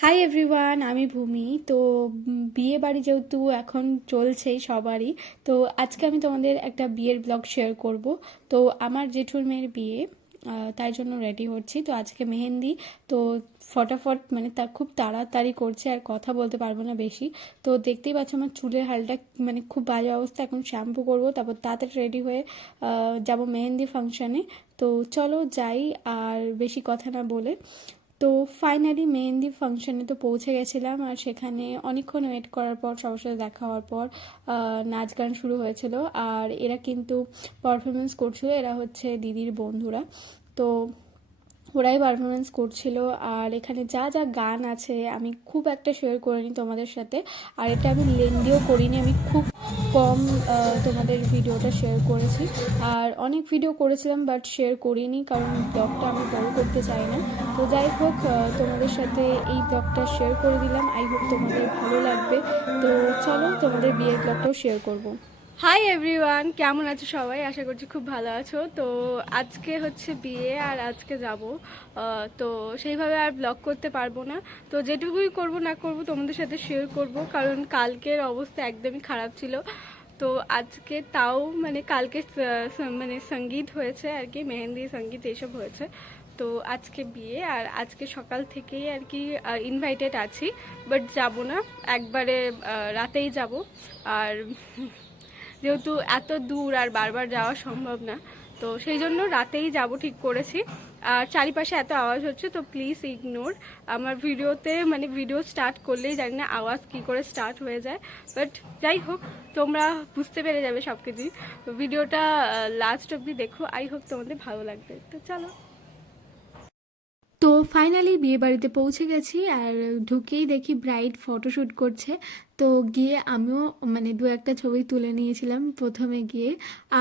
Hi everyone আমি ভূমি। তো বিয়ে বাড়ি যেহেতু এখন চলছেই সবারই, তো আজকে আমি তোমাদের একটা বিয়ের ব্লগ শেয়ার করব। তো, আমার জেঠুর মেয়ের বিয়ে তাই জন্য রেডি হচ্ছি। তো, আজকে মেহেন্দি, তো ফটাফট মানে তা, খুব তাড়াতাড়ি করছে, আর কথা বলতে পারব না বেশি। তো, দেখতেই পাচ্ছ আমার চুলের হালটা মানে খুব বাজে অবস্থা, এখন শ্যাম্পু করব, তারপর তাড়াতাড়ি রেডি হয়ে যাব মেহেন্দি ফাংশানে তো, চলো যাই, আর বেশি কথা না বলে। তো ফাইনালি মেহেন্দি ফাংশনে তো পৌঁছে গেছিলাম আর সেখানে অনেকক্ষণ ওয়েট করার পর, সবার সাথে দেখা হওয়ার পর নাচ গান শুরু হয়েছিল। আর এরা কিন্তু পারফরমেন্স করছিল, এরা হচ্ছে দিদির বন্ধুরা। তো ওরাই পারফরমেন্স করছিল। আর এখানে যা যা গান আছে, আমি খুব একটা শেয়ার করিনি তোমাদের সাথে। আর এটা আমি লেন্দিও করিনি, আমি খুব কম তোমাদের ভিডিওটা শেয়ার করেছি। আর অনেক ভিডিও করেছিলাম বাট শেয়ার করিনি, কারণ ব্লগটা আমি বড় করতে চাই না। তো যাই হোক তোমাদের সাথে এই ব্লগটা শেয়ার করে দিলাম। আই হোপ তোমাদের ভালো লাগবে। তো চলো, তোমাদের বিয়ের ব্লগটাও শেয়ার করব। হাই এভরিওয়ান কেমন আছো সবাই? আশা করছি খুব ভালো আছো। তো আজকে হচ্ছে বিয়ে আর আজকে যাব। তো সেইভাবে আর ব্লগ করতে পারব না। তো যেটুকুই করব না করব তোমাদের সাথে শেয়ার করব, কারণ কালকের অবস্থা একদমই খারাপ ছিল। তো আজকে তাও মানে কালকে মানে সংগীত হয়েছে আর কি, মেহেন্দি সংগীত এইসব হয়েছে। তো আজকে বিয়ে আর আজকে সকাল থেকেই আর কি ইনভাইটেড আছি। বাট যাব না, একবারে রাতেই যাব। আর যেহেতু এত দূর আর বারবার যাওয়া সম্ভব না, তো সেই জন্য রাতেই যাব ঠিক করেছি। আর চারিপাশে এত আওয়াজ হচ্ছে, তো প্লিজ ইগনোর আমার ভিডিওতে মানে ভিডিও স্টার্ট করলেই জানি না আওয়াজ কি করে স্টার্ট হয়ে যায়। বাট যাই হোক, তোমরা বুঝতে পেরে যাবে সব কিছুই ভিডিওটা লাস্ট অবধি দেখো। আই হোপ তোমাদের ভালো লাগবে। তো চলো। ফাইনালি বিয়ে বাড়িতে পৌঁছে গেছি আর ঢুকেই দেখি ব্রাইড ফটোশ্যুট করছে। তো গিয়ে আমিও মানে দু একটা ছবি তুলে নিয়েছিলাম প্রথমে গিয়ে।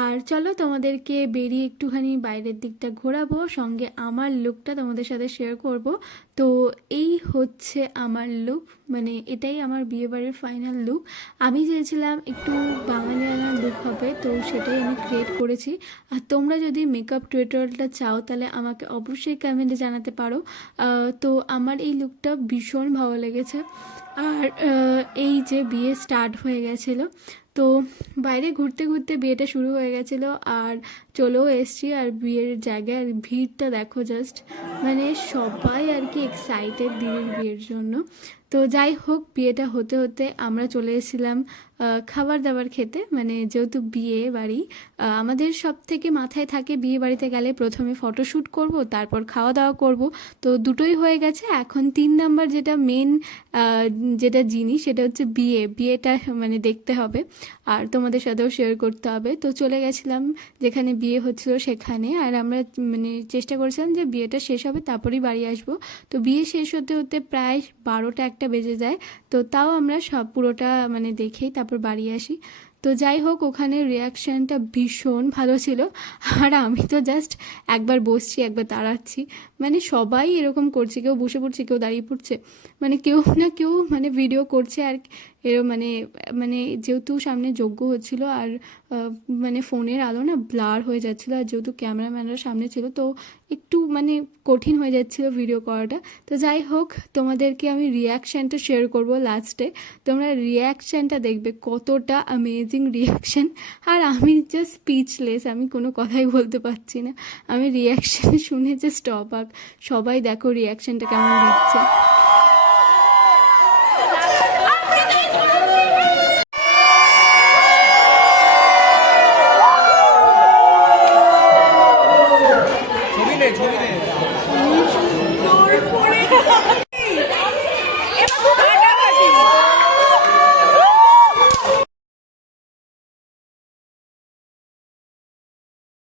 আর চলো তোমাদেরকে বেরিয়ে একটুখানি বাইরের দিকটা ঘোরাবো, সঙ্গে আমার লুকটা তোমাদের সাথে শেয়ার করব। তো এই হচ্ছে আমার লুক মানে এটাই আমার বিয়ে বাড়ির ফাইনাল লুক আমি চেয়েছিলাম একটু বাঙালিয়ানা লুক হবে, তো সেটাই আমি ক্রিয়েট করেছি। আর তোমরা যদি মেকআপ টিউটোরিয়ালটা চাও, তাহলে আমাকে অবশ্যই কমেন্টে জানাতে পারো। তো আমার এই লুকটা ভীষণ ভালো লেগেছে। আর এই যে বিয়ে স্টার্ট হয়ে গেছিল, তো বাইরে ঘুরতে ঘুরতে বিয়েটা শুরু হয়ে গেছিল, আর চলেও এসছি, আর বিয়ের জায়গায় আর ভিড়টা দেখো জাস্ট মানে সবাই আর কি এক্সাইটেড দিদির বিয়ের জন্য। তো যাই হোক, বিয়েটা হতে হতে আমরা চলে এসেছিলাম খাবার দাবার খেতে মানে যেহেতু বিয়ে বাড়ি আমাদের সব থেকে মাথায় থাকে বিয়ে বাড়িতে গেলে প্রথমে ফটোশ্যুট করব, তারপর খাওয়া দাওয়া করব। তো দুটোই হয়ে গেছে। এখন তিন নাম্বার যেটা মেন যেটা জিনিস, সেটা হচ্ছে বিয়ে। বিয়েটা মানে দেখতে হবে, আর তোমাদের সাথেও শেয়ার করতে হবে। তো চলে গেছিলাম যেখানে বিয়ে হচ্ছিল সেখানে, আর আমরা মানে চেষ্টা করেছিলাম যে বিয়েটা শেষ হবে, তারপরেই বাড়ি আসব। তো বিয়ে শেষ হতে হতে প্রায় বারোটা একটা বেজে যায়। তো তাও আমরা সব পুরোটা মানে দেখেই, তারপর বাড়ি আসি। তো যাই হোক, ওখানে রিয়াকশানটা ভীষণ ভালো ছিল। আর আমি তো জাস্ট একবার বসছি, একবার দাঁড়াচ্ছি। মানে সবাই এরকম করছে, কেউ বসে পড়ছে, কেউ দাঁড়িয়ে পড়ছে। মানে কেউ না কেউ মানে ভিডিও করছে আর এরম মানে মানে যেহেতু সামনে যোগ্য হচ্ছিল আর মানে ফোনের আলো না ব্লার হয়ে যাচ্ছিল আর যেহেতু ক্যামেরাম্যানরা সামনে ছিল, তো একটু মানে কঠিন হয়ে যাচ্ছিল ভিডিও করাটা। তো যাই হোক, তোমাদেরকে আমি রিয়াকশানটা শেয়ার করব লাস্টে তোমরা রিয়াকশানটা দেখবে, কতটা অ্যামেজিং রিয়াকশান আর আমি জাস্ট স্পিচলেস আমি কোনো কথাই বলতে পারছি না। আমি রিয়াকশান শুনে জাস্ট অবাক সবাই দেখো রিয়াকশানটা কেমন দিচ্ছে। ছবি নে ছবি নে